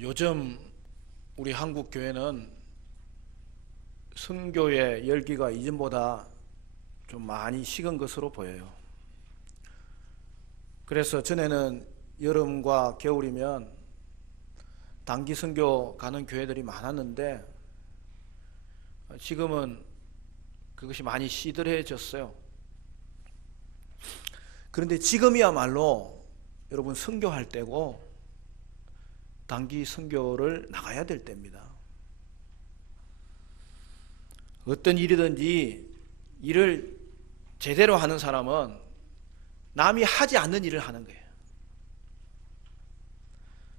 요즘 우리 한국 교회는 선교의 열기가 이전보다 좀 많이 식은 것으로 보여요. 그래서 전에는 여름과 겨울이면 단기 선교 가는 교회들이 많았는데 지금은 그것이 많이 시들해졌어요. 그런데 지금이야말로 여러분 선교할 때고 단기 선교를 나가야 될 때입니다. 어떤 일이든지 일을 제대로 하는 사람은 남이 하지 않는 일을 하는 거예요.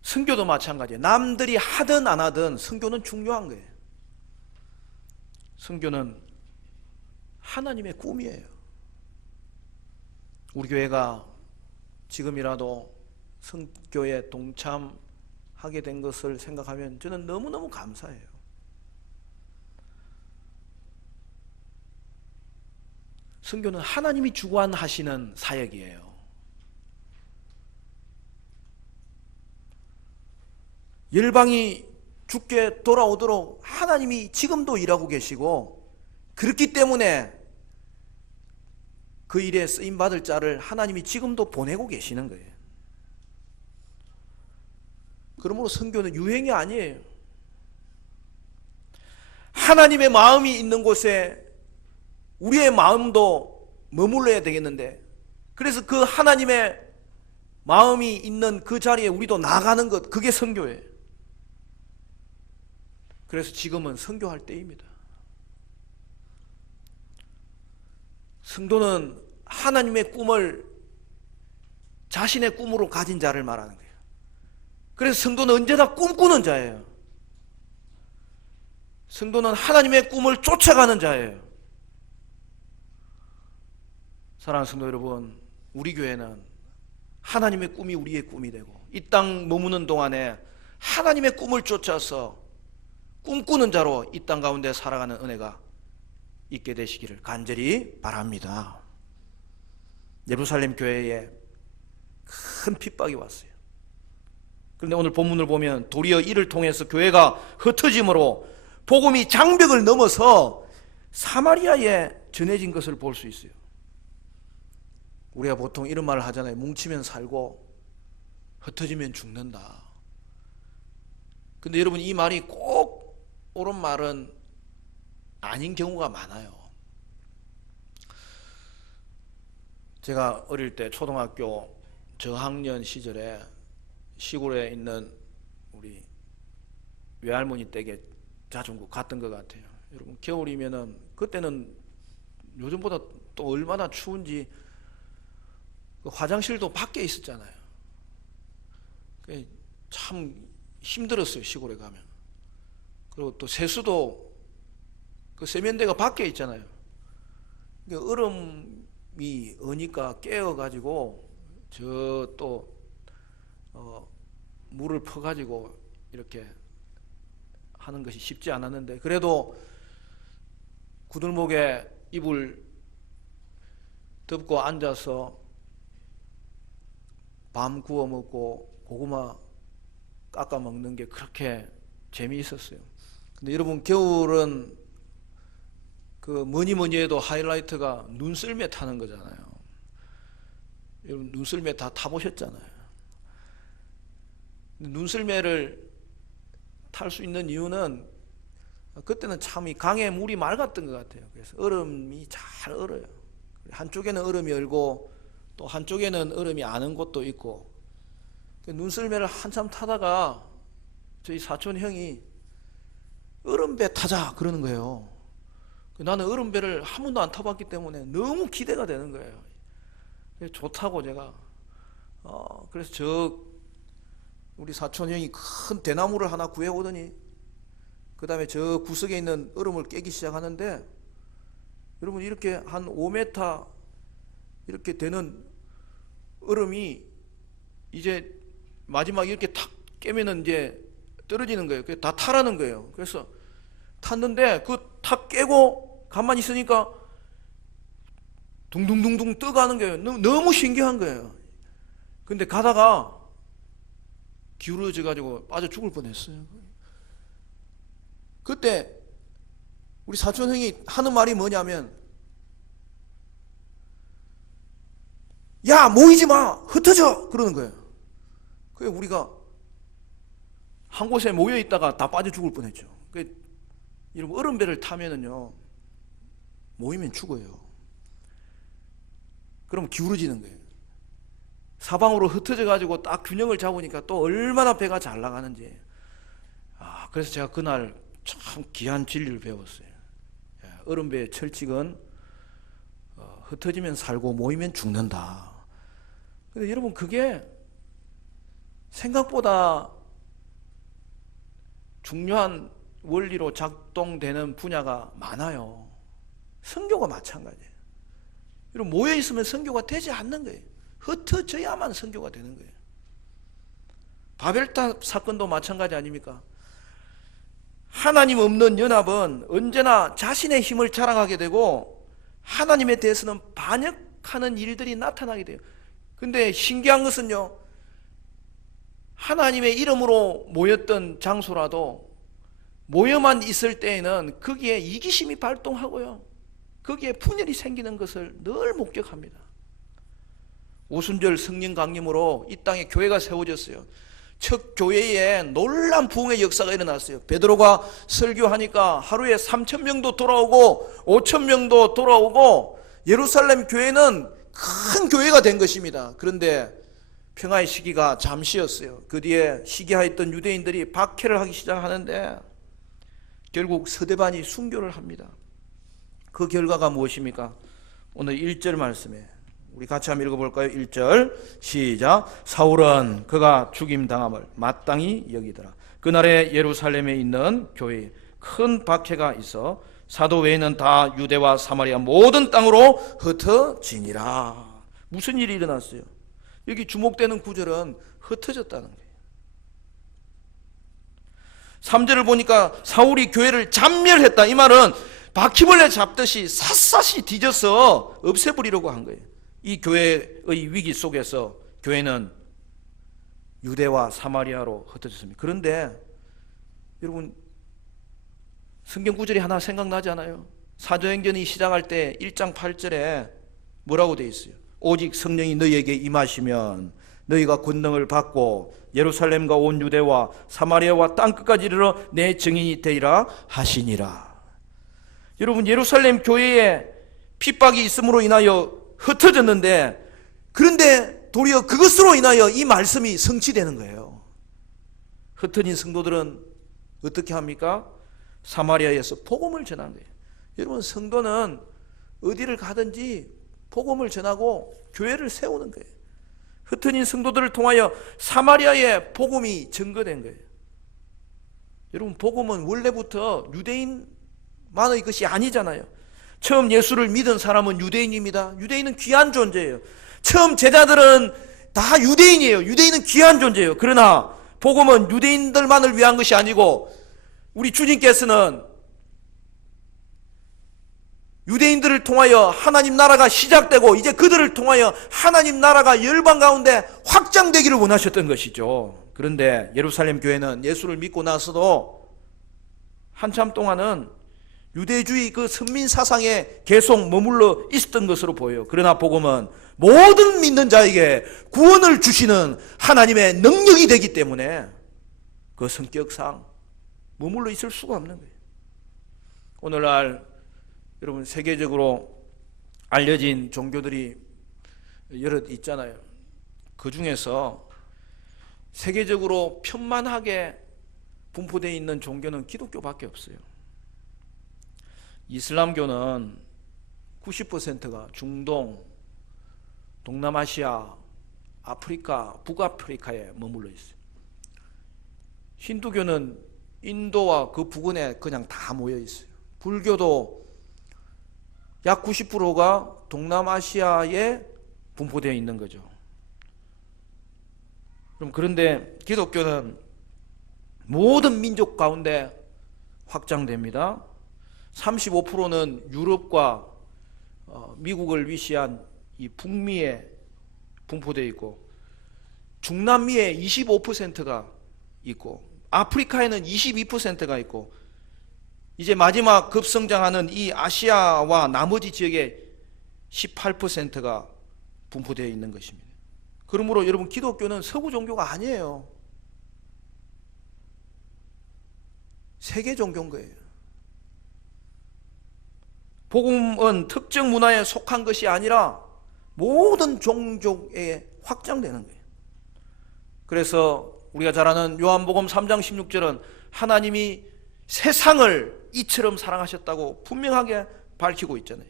선교도 마찬가지예요. 남들이 하든 안 하든 선교는 중요한 거예요. 선교는 하나님의 꿈이에요. 우리 교회가 지금이라도 선교에 동참하게 된 것을 생각하면 저는 너무너무 감사해요. 선교는 하나님이 주관하시는 사역이에요. 열방이 죽게 돌아오도록 하나님이 지금도 일하고 계시고, 그렇기 때문에 그 일에 쓰임받을 자를 하나님이 지금도 보내고 계시는 거예요. 그러므로 선교는 유행이 아니에요. 하나님의 마음이 있는 곳에 우리의 마음도 머물러야 되겠는데, 그래서 그 하나님의 마음이 있는 그 자리에 우리도 나가는 것, 그게 선교예요. 그래서 지금은 선교할 때입니다. 성도는 하나님의 꿈을 자신의 꿈으로 가진 자를 말하는 거예요. 그래서 성도는 언제나 꿈꾸는 자예요. 성도는 하나님의 꿈을 쫓아가는 자예요. 사랑하는 성도 여러분, 우리 교회는 하나님의 꿈이 우리의 꿈이 되고, 이 땅 머무는 동안에 하나님의 꿈을 쫓아서 꿈꾸는 자로 이 땅 가운데 살아가는 은혜가 있게 되시기를 간절히 바랍니다. 예루살렘 교회에 큰 핍박이 왔어요. 그런데 오늘 본문을 보면 도리어 이를 통해서 교회가 흩어짐으로 복음이 장벽을 넘어서 사마리아에 전해진 것을 볼 수 있어요. 우리가 보통 이런 말을 하잖아요. 뭉치면 살고 흩어지면 죽는다. 근데 여러분, 이 말이 꼭 옳은 말은 아닌 경우가 많아요. 제가 어릴 때 초등학교 저학년 시절에 시골에 있는 우리 외할머니 댁에 자주 갔던 것 같아요. 여러분, 겨울이면은 그때는 요즘보다 또 얼마나 추운지 화장실도 밖에 있었잖아요. 참 힘들었어요, 시골에 가면. 그리고 또 세수도 그 세면대가 밖에 있잖아요. 얼음이 어니까 깨어가지고 저 또 물을 퍼가지고 이렇게 하는 것이 쉽지 않았는데, 그래도 구들목에 이불 덮고 앉아서 밤 구워 먹고 고구마 깎아 먹는 게 그렇게 재미있었어요. 근데 여러분, 겨울은 그 뭐니 해도 하이라이트가 눈썰매 타는 거잖아요. 여러분, 눈썰매 다 타보셨잖아요. 눈썰매를 탈 수 있는 이유는 그때는 참 이 강에 물이 맑았던 것 같아요. 그래서 얼음이 잘 얼어요. 한쪽에는 얼음이 얼고 또 한쪽에는 얼음이 안 얼은 곳도 있고, 눈썰매를 한참 타다가 저희 사촌 형이 얼음배 타자 그러는 거예요. 나는 얼음배를 한 번도 안 타봤기 때문에 너무 기대가 되는 거예요. 좋다고 제가 그래서 우리 사촌 형이 큰 대나무를 하나 구해오더니 그 다음에 저 구석에 있는 얼음을 깨기 시작하는데, 여러분, 이렇게 한 5m 이렇게 되는 얼음이 이제 마지막에 이렇게 탁 깨면은 이제 떨어지는 거예요. 그래서 다 타라는 거예요. 그래서 탔는데 그 탁 깨고 가만히 있으니까 둥둥둥둥 떠가는 거예요. 너무 신기한 거예요. 근데 가다가 기울어져 가지고 빠져 죽을 뻔했어요. 그때 우리 사촌 형이 하는 말이 뭐냐면, 야, 모이지 마, 흩어져, 그러는 거예요. 그래 우리가 한 곳에 모여 있다가 다 빠져 죽을 뻔했죠. 여러분, 얼음배를 타면은요, 모이면 죽어요. 그럼 기울어지는 거예요. 사방으로 흩어져 가지고 딱 균형을 잡으니까 또 얼마나 배가 잘 나가는지. 그래서 제가 그날 참 귀한 진리를 배웠어요. 얼음배의 철칙은 흩어지면 살고 모이면 죽는다. 근데 여러분, 그게 생각보다 중요한 원리로 작동되는 분야가 많아요. 선교가 마찬가지예요. 여러분, 모여 있으면 선교가 되지 않는 거예요. 흩어져야만 선교가 되는 거예요. 바벨탑 사건도 마찬가지 아닙니까? 하나님 없는 연합은 언제나 자신의 힘을 자랑하게 되고 하나님에 대해서는 반역하는 일들이 나타나게 돼요. 근데 신기한 것은요, 하나님의 이름으로 모였던 장소라도 모여만 있을 때에는 거기에 이기심이 발동하고요, 거기에 분열이 생기는 것을 늘 목격합니다. 오순절 성령 강림으로 이 땅에 교회가 세워졌어요. 첫 교회에 놀라운 부흥의 역사가 일어났어요. 베드로가 설교하니까 하루에 3,000명도 돌아오고 5,000명도 돌아오고 예루살렘 교회는 큰 교회가 된 것입니다. 그런데 평화의 시기가 잠시였어요. 그 뒤에 시기하였던 유대인들이 박해를 하기 시작하는데 결국 서대반이 순교를 합니다. 그 결과가 무엇입니까? 오늘 1절 말씀에 우리 같이 한번 읽어볼까요? 1절 시작. 사울은 그가 죽임당함을 마땅히 여기더라. 그날에 예루살렘에 있는 교회에 큰 박해가 있어 사도 외에는 다 유대와 사마리아 모든 땅으로 흩어지니라. 무슨 일이 일어났어요? 여기 주목되는 구절은 흩어졌다는 거예요. 3절을 보니까 사울이 교회를 잔멸했다. 이 말은 바퀴벌레 잡듯이 샅샅이 뒤져서 없애버리려고 한 거예요. 이 교회의 위기 속에서 교회는 유대와 사마리아로 흩어졌습니다. 그런데 여러분, 성경 구절이 하나 생각나지 않아요? 사도행전이 시작할 때 1장 8절에 뭐라고 되어 있어요? 오직 성령이 너희에게 임하시면 너희가 권능을 받고 예루살렘과 온 유대와 사마리아와 땅끝까지 이르러 내 증인이 되리라 하시니라. 여러분, 예루살렘 교회에 핍박이 있음으로 인하여 흩어졌는데, 그런데 도리어 그것으로 인하여 이 말씀이 성취되는 거예요. 흩어진 성도들은 어떻게 합니까? 사마리아에서 복음을 전한 거예요. 여러분, 성도는 어디를 가든지 복음을 전하고 교회를 세우는 거예요. 흩어진 성도들을 통하여 사마리아의 복음이 증거된 거예요. 여러분, 복음은 원래부터 유대인만의 것이 아니잖아요. 처음 예수를 믿은 사람은 유대인입니다. 유대인은 귀한 존재예요. 처음 제자들은 다 유대인이에요. 유대인은 귀한 존재예요. 그러나 복음은 유대인들만을 위한 것이 아니고 우리 주님께서는 유대인들을 통하여 하나님 나라가 시작되고 이제 그들을 통하여 하나님 나라가 열방 가운데 확장되기를 원하셨던 것이죠. 그런데 예루살렘 교회는 예수를 믿고 나서도 한참 동안은 유대주의 그 선민 사상에 계속 머물러 있었던 것으로 보여요. 그러나 복음은 모든 믿는 자에게 구원을 주시는 하나님의 능력이 되기 때문에 그 성격상 머물러 있을 수가 없는 거예요. 오늘날 여러분, 세계적으로 알려진 종교들이 여럿 있잖아요. 그 중에서 세계적으로 편만하게 분포되어 있는 종교는 기독교밖에 없어요. 이슬람교는 90%가 중동, 동남아시아, 아프리카, 북아프리카에 머물러 있어요. 힌두교는 인도와 그 부근에 그냥 다 모여 있어요. 불교도 약 90%가 동남아시아에 분포되어 있는 거죠. 그런데 기독교는 모든 민족 가운데 확장됩니다. 35%는 유럽과 미국을 위시한 이 북미에 분포되어 있고, 중남미의 25%가 있고, 아프리카에는 22%가 있고, 이제 마지막 급성장하는 이 아시아와 나머지 지역에 18%가 분포되어 있는 것입니다. 그러므로 여러분, 기독교는 서구 종교가 아니에요. 세계 종교인 거예요. 복음은 특정 문화에 속한 것이 아니라 모든 종족에 확장되는 거예요. 그래서 우리가 잘 아는 요한복음 3장 16절은 하나님이 세상을 이처럼 사랑하셨다고 분명하게 밝히고 있잖아요.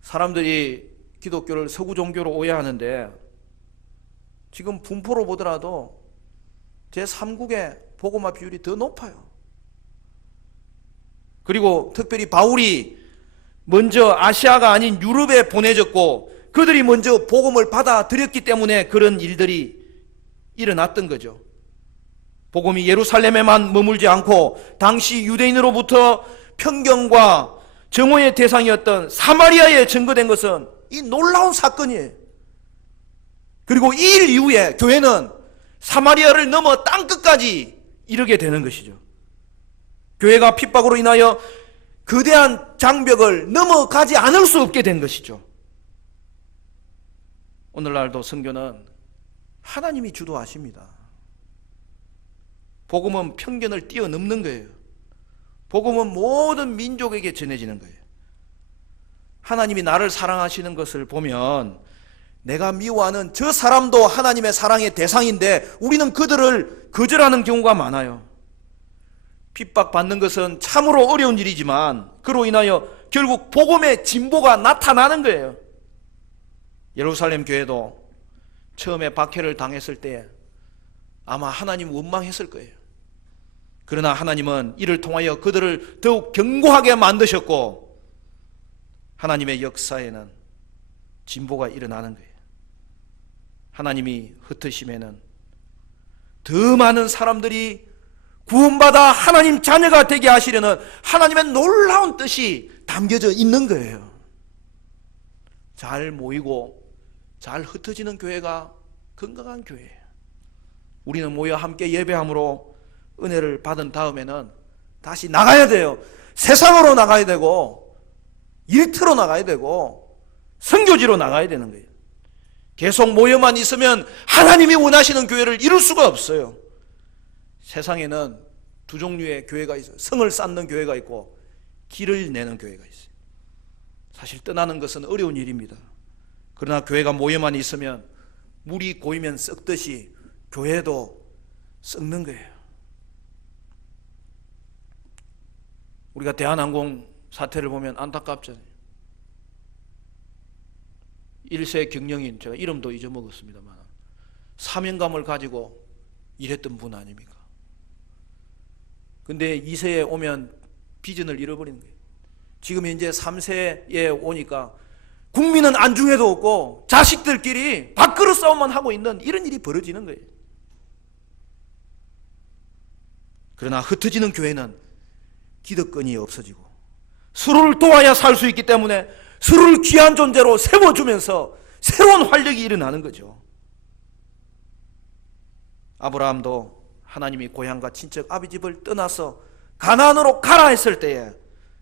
사람들이 기독교를 서구 종교로 오해하는데, 지금 분포로 보더라도 제3국의 복음화 비율이 더 높아요. 그리고 특별히 바울이 먼저 아시아가 아닌 유럽에 보내졌고, 그들이 먼저 복음을 받아들였기 때문에 그런 일들이 일어났던 거죠. 복음이 예루살렘에만 머물지 않고 당시 유대인으로부터 편견과 정오의 대상이었던 사마리아에 증거된 것은 이 놀라운 사건이에요. 그리고 이 일 이후에 교회는 사마리아를 넘어 땅끝까지 이르게 되는 것이죠. 교회가 핍박으로 인하여 거대한 장벽을 넘어가지 않을 수 없게 된 것이죠. 오늘날도 선교는 하나님이 주도하십니다. 복음은 편견을 뛰어넘는 거예요. 복음은 모든 민족에게 전해지는 거예요. 하나님이 나를 사랑하시는 것을 보면 내가 미워하는 저 사람도 하나님의 사랑의 대상인데 우리는 그들을 거절하는 경우가 많아요. 핍박받는 것은 참으로 어려운 일이지만 그로 인하여 결국 복음의 진보가 나타나는 거예요. 예루살렘 교회도 처음에 박해를 당했을 때 아마 하나님 원망했을 거예요. 그러나 하나님은 이를 통하여 그들을 더욱 견고하게 만드셨고 하나님의 역사에는 진보가 일어나는 거예요. 하나님이 흩으심에는 더 많은 사람들이 구원받아 하나님 자녀가 되게 하시려는 하나님의 놀라운 뜻이 담겨져 있는 거예요. 잘 모이고 잘 흩어지는 교회가 건강한 교회예요. 우리는 모여 함께 예배함으로 은혜를 받은 다음에는 다시 나가야 돼요. 세상으로 나가야 되고 일터로 나가야 되고 선교지로 나가야 되는 거예요. 계속 모여만 있으면 하나님이 원하시는 교회를 이룰 수가 없어요. 세상에는 두 종류의 교회가 있어요. 성을 쌓는 교회가 있고 길을 내는 교회가 있어요. 사실 떠나는 것은 어려운 일입니다. 그러나 교회가 모여만 있으면 물이 고이면 썩듯이 교회도 썩는 거예요. 우리가 대한항공 사태를 보면 안타깝잖아요. 1세 경영인, 제가 이름도 잊어먹었습니다만 사명감을 가지고 일했던 분 아닙니까? 근데 2세에 오면 비전을 잃어버리는 거예요. 지금 이제 3세에 오니까 국민은 안중에도 없고 자식들끼리 밥그릇 싸움만 하고 있는 이런 일이 벌어지는 거예요. 그러나 흩어지는 교회는 기득권이 없어지고 서로를 도와야 살 수 있기 때문에 서로를 귀한 존재로 세워주면서 새로운 활력이 일어나는 거죠. 아브라함도 하나님이 고향과 친척 아비집을 떠나서 가나안으로 가라 했을 때에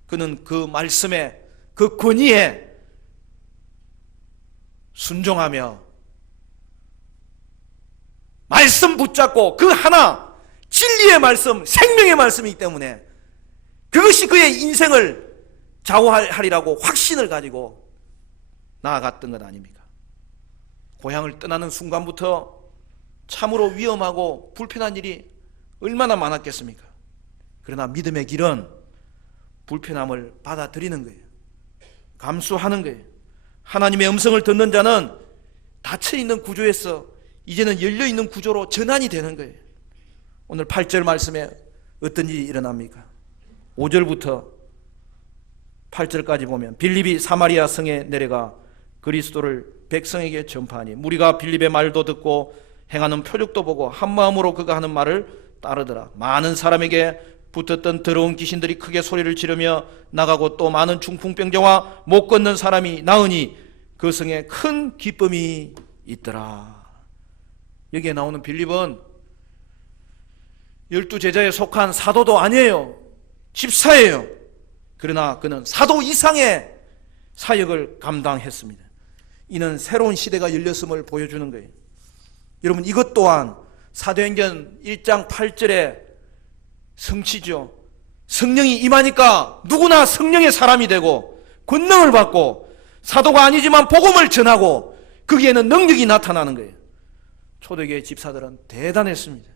그는 그 말씀에 그 권위에 순종하며 말씀 붙잡고 그 하나 진리의 말씀, 생명의 말씀이기 때문에 그것이 그의 인생을 좌우하리라고 확신을 가지고 나아갔던 것 아닙니까? 고향을 떠나는 순간부터 참으로 위험하고 불편한 일이 얼마나 많았겠습니까? 그러나 믿음의 길은 불편함을 받아들이는 거예요. 감수하는 거예요. 하나님의 음성을 듣는 자는 닫혀있는 구조에서 이제는 열려있는 구조로 전환이 되는 거예요. 오늘 8절 말씀에 어떤 일이 일어납니까? 5절부터 8절까지 보면 빌립이 사마리아 성에 내려가 그리스도를 백성에게 전파하니 무리가 빌립의 말도 듣고 행하는 표적도 보고 한마음으로 그가 하는 말을 따르더라. 많은 사람에게 붙었던 더러운 귀신들이 크게 소리를 지르며 나가고 또 많은 중풍병자와 못 걷는 사람이 나으니 그 성에 큰 기쁨이 있더라. 여기에 나오는 빌립은 12 제자에 속한 사도도 아니에요. 집사예요. 그러나 그는 사도 이상의 사역을 감당했습니다. 이는 새로운 시대가 열렸음을 보여주는 거예요. 여러분, 이것 또한 사도행전 1장 8절의 성취죠. 성령이 임하니까 누구나 성령의 사람이 되고 권능을 받고 사도가 아니지만 복음을 전하고 거기에는 능력이 나타나는 거예요. 초대교회 집사들은 대단했습니다.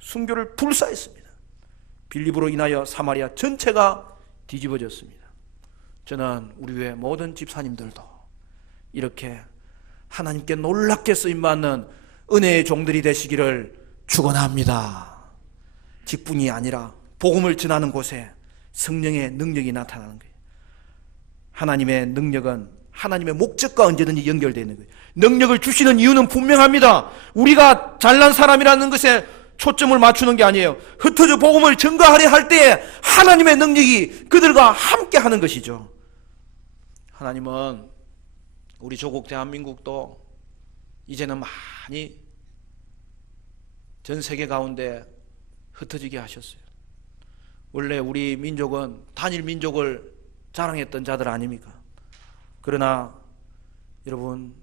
순교를 불사했습니다. 빌립으로 인하여 사마리아 전체가 뒤집어졌습니다. 저는 우리 교회 모든 집사님들도 이렇게 하나님께 놀랍게 쓰임받는 은혜의 종들이 되시기를 축원합니다. 직분이 아니라 복음을 전하는 곳에 성령의 능력이 나타나는 거예요. 하나님의 능력은 하나님의 목적과 언제든지 연결되어 있는 거예요. 능력을 주시는 이유는 분명합니다. 우리가 잘난 사람이라는 것에 초점을 맞추는 게 아니에요. 흩어져 복음을 전가하려 할 때에 하나님의 능력이 그들과 함께 하는 것이죠. 하나님은 우리 조국 대한민국도 이제는 많이 전 세계 가운데 흩어지게 하셨어요. 원래 우리 민족은 단일 민족을 자랑했던 자들 아닙니까? 그러나 여러분,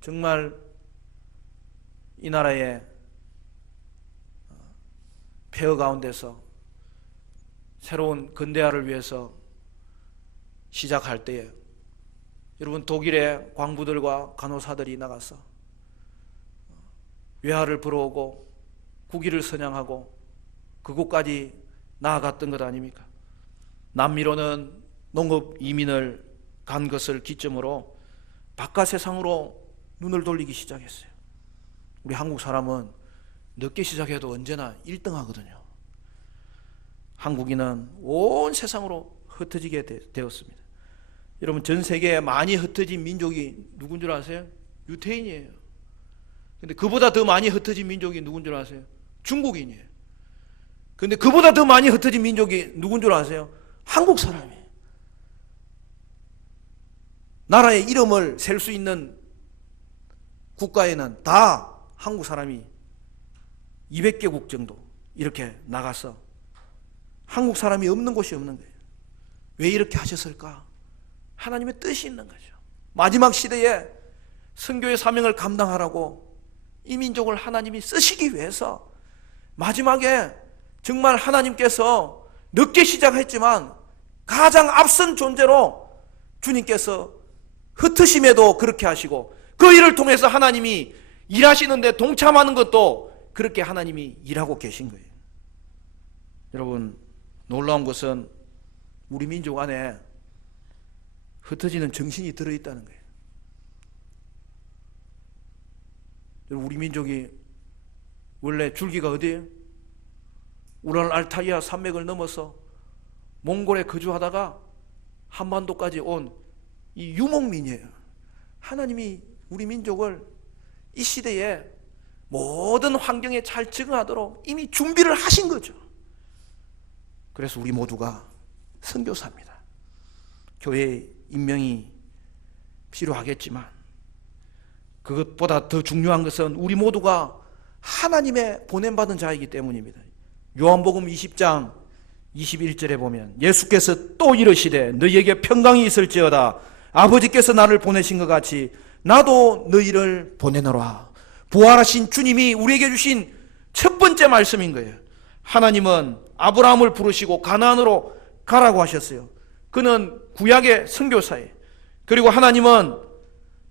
정말 이 나라의 폐허 가운데서 새로운 근대화를 위해서 시작할 때에 여러분, 독일의 광부들과 간호사들이 나가서 외화를 불어오고 국위를 선양하고 그곳까지 나아갔던 것 아닙니까? 남미로는 농업 이민을 간 것을 기점으로 바깥 세상으로 눈을 돌리기 시작했어요. 우리 한국 사람은 늦게 시작해도 언제나 1등 하거든요. 한국인은 온 세상으로 흩어지게 되었습니다. 여러분, 전 세계에 많이 흩어진 민족이 누군 줄 아세요? 유태인이에요. 근데 그보다 더 많이 흩어진 민족이 누군 줄 아세요? 중국인이에요. 근데 그보다 더 많이 흩어진 민족이 누군 줄 아세요? 한국 사람이에요. 나라의 이름을 셀 수 있는 국가에는 다 한국 사람이 200개국 정도 이렇게 나가서 한국 사람이 없는 곳이 없는 거예요. 왜 이렇게 하셨을까? 하나님의 뜻이 있는 거죠. 마지막 시대에 선교의 사명을 감당하라고 이 민족을 하나님이 쓰시기 위해서 마지막에 정말 하나님께서 늦게 시작했지만 가장 앞선 존재로 주님께서 흩으심에도 그렇게 하시고 그 일을 통해서 하나님이 일하시는데 동참하는 것도 그렇게 하나님이 일하고 계신 거예요. 여러분, 놀라운 것은 우리 민족 안에 흩어지는 정신이 들어있다는 거예요. 우리 민족이 원래 줄기가 어디예요? 우랄 알타이아 산맥을 넘어서 몽골에 거주하다가 한반도까지 온 이 유목민이에요. 하나님이 우리 민족을 이 시대에 모든 환경에 잘 적응하도록 이미 준비를 하신 거죠. 그래서 우리 모두가 선교사입니다. 교회 임명이 필요하겠지만 그것보다 더 중요한 것은 우리 모두가 하나님의 보냄받은 자이기 때문입니다. 요한복음 20장 21절에 보면 예수께서 또 이르시되 너희에게 평강이 있을지어다. 아버지께서 나를 보내신 것 같이 나도 너희를 보내노라. 부활하신 주님이 우리에게 주신 첫 번째 말씀인 거예요. 하나님은 아브라함을 부르시고 가나안으로 가라고 하셨어요. 그는 구약의 선교사예요. 그리고 하나님은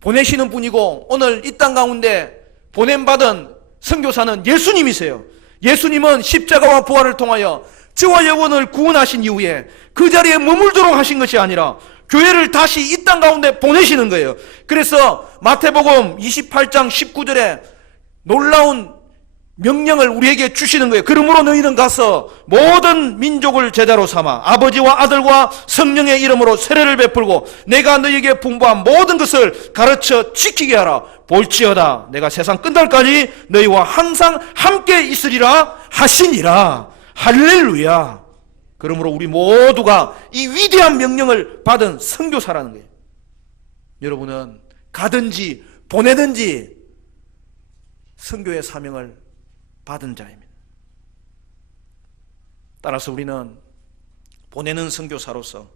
보내시는 분이고 오늘 이 땅 가운데 보냄받은 선교사는 예수님이세요. 예수님은 십자가와 부활을 통하여 저와 영혼을 구원하신 이후에 그 자리에 머물도록 하신 것이 아니라 교회를 다시 이 땅 가운데 보내시는 거예요. 그래서 마태복음 28장 19절에 놀라운 명령을 우리에게 주시는 거예요. 그러므로 너희는 가서 모든 민족을 제자로 삼아 아버지와 아들과 성령의 이름으로 세례를 베풀고 내가 너희에게 분부한 모든 것을 가르쳐 지키게 하라. 볼지어다 내가 세상 끝날까지 너희와 항상 함께 있으리라 하시니라. 할렐루야. 그러므로 우리 모두가 이 위대한 명령을 받은 선교사라는 거예요. 여러분은 가든지 보내든지 선교의 사명을 받은 자입니다. 따라서 우리는 보내는 선교사로서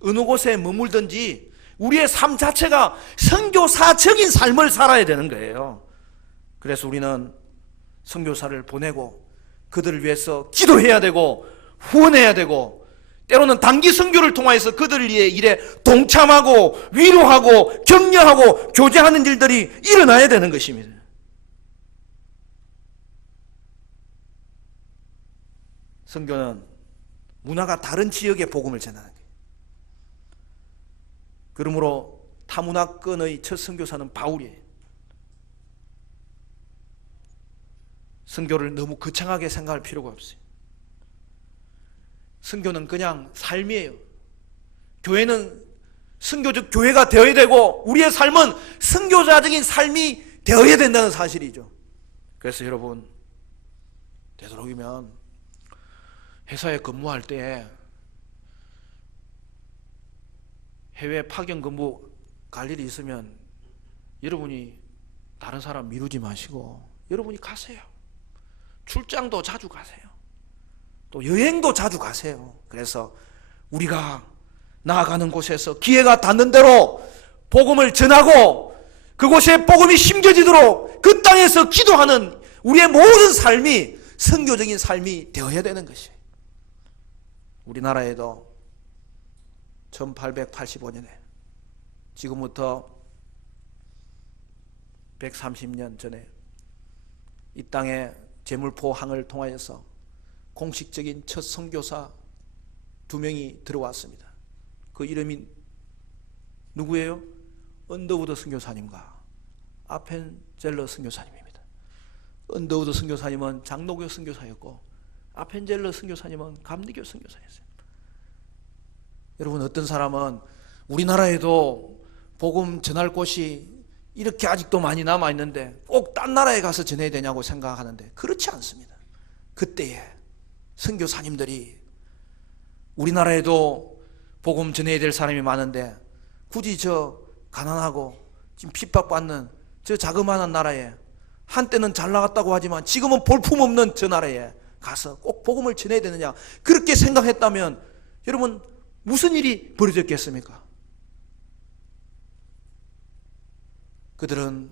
어느 곳에 머물든지 우리의 삶 자체가 선교사적인 삶을 살아야 되는 거예요. 그래서 우리는 선교사를 보내고 그들을 위해서 기도해야 되고 후원해야 되고, 때로는 단기 선교를 통해서 그들의 일에 동참하고 위로하고 격려하고 교제하는 일들이 일어나야 되는 것입니다. 선교는 문화가 다른 지역의 복음을 전하는 거예요. 그러므로 타문화권의 첫 선교사는 바울이에요. 선교를 너무 거창하게 생각할 필요가 없어요. 선교는 그냥 삶이에요. 교회는 선교적 교회가 되어야 되고 우리의 삶은 선교자적인 삶이 되어야 된다는 사실이죠. 그래서 여러분, 되도록이면 회사에 근무할 때 해외 파견 근무 갈 일이 있으면 여러분이 다른 사람 미루지 마시고 여러분이 가세요. 출장도 자주 가세요. 또 여행도 자주 가세요. 그래서 우리가 나아가는 곳에서 기회가 닿는 대로 복음을 전하고 그곳에 복음이 심겨지도록 그 땅에서 기도하는 우리의 모든 삶이 선교적인 삶이 되어야 되는 것이에요. 우리나라에도 1885년에 지금부터 130년 전에 이 땅에 제물포항을 통하여서 공식적인 첫 선교사 2명이 들어왔습니다. 그 이름이 누구예요? 언더우드 선교사님과 아펜젤러 선교사님입니다. 언더우드 선교사님은 장로교 선교사였고 아펜젤러 선교사님은 감리교 선교사였어요. 여러분, 어떤 사람은 우리나라에도 복음 전할 곳이 이렇게 아직도 많이 남아있는데 꼭 딴 나라에 가서 전해야 되냐고 생각하는데 그렇지 않습니다. 그때에 선교사님들이 우리나라에도 복음 전해야 될 사람이 많은데 굳이 저 가난하고 지금 핍박받는 저 자그마한 나라에, 한때는 잘 나갔다고 하지만 지금은 볼품없는 저 나라에 가서 꼭 복음을 전해야 되느냐, 그렇게 생각했다면 여러분 무슨 일이 벌어졌겠습니까? 그들은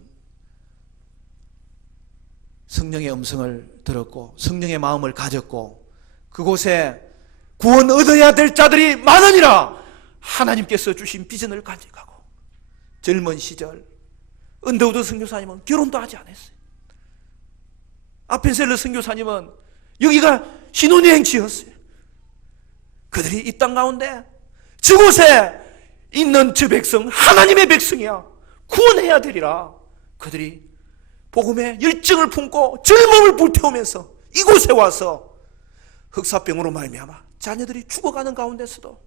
성령의 음성을 들었고 성령의 마음을 가졌고 그곳에 구원 얻어야 될 자들이 많으니라 하나님께서 주신 비전을 간직하고, 젊은 시절 언더우드 선교사님은 결혼도 하지 않았어요. 아펜셀러 선교사님은 여기가 신혼여행지였어요. 그들이 이 땅 가운데 저곳에 있는 저 백성 하나님의 백성이야, 구원해야 되리라. 그들이 복음의 열정을 품고 젊음을 불태우면서 이곳에 와서 흑사병으로 말미암아 자녀들이 죽어가는 가운데서도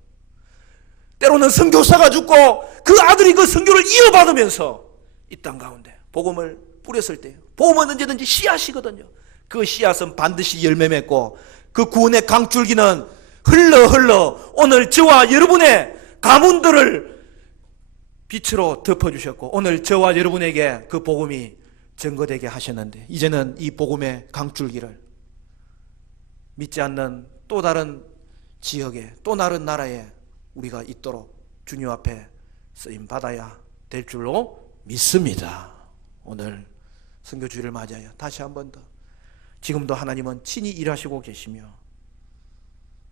때로는 선교사가 죽고 그 아들이 그 선교를 이어받으면서 이 땅 가운데 복음을 뿌렸을 때, 복음은 언제든지 씨앗이거든요. 그 씨앗은 반드시 열매 맺고 그 구원의 강줄기는 흘러 오늘 저와 여러분의 가문들을 빛으로 덮어주셨고 오늘 저와 여러분에게 그 복음이 증거되게 하셨는데, 이제는 이 복음의 강줄기를 믿지 않는 또 다른 지역에, 또 다른 나라에 우리가 있도록 주님 앞에 쓰임 받아야 될 줄로 믿습니다. 오늘 선교주일을 맞이하여 다시 한 번 더, 지금도 하나님은 친히 일하시고 계시며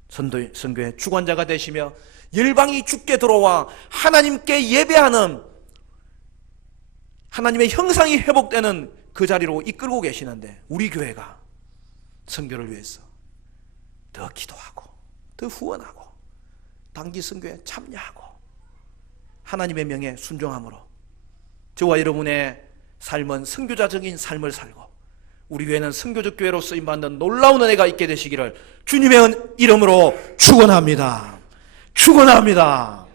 선교의 주관자가 되시며 열방이 주께 들어와 하나님께 예배하는 하나님의 형상이 회복되는 그 자리로 이끌고 계시는데, 우리 교회가 선교를 위해서 더 기도하고 더 후원하고 단기 선교에 참여하고 하나님의 명에 순종함으로 저와 여러분의 삶은 선교자적인 삶을 살고 우리 교회는 선교적 교회로 쓰임받는 놀라운 은혜가 있게 되시기를 주님의 이름으로 축원합니다. 축원합니다.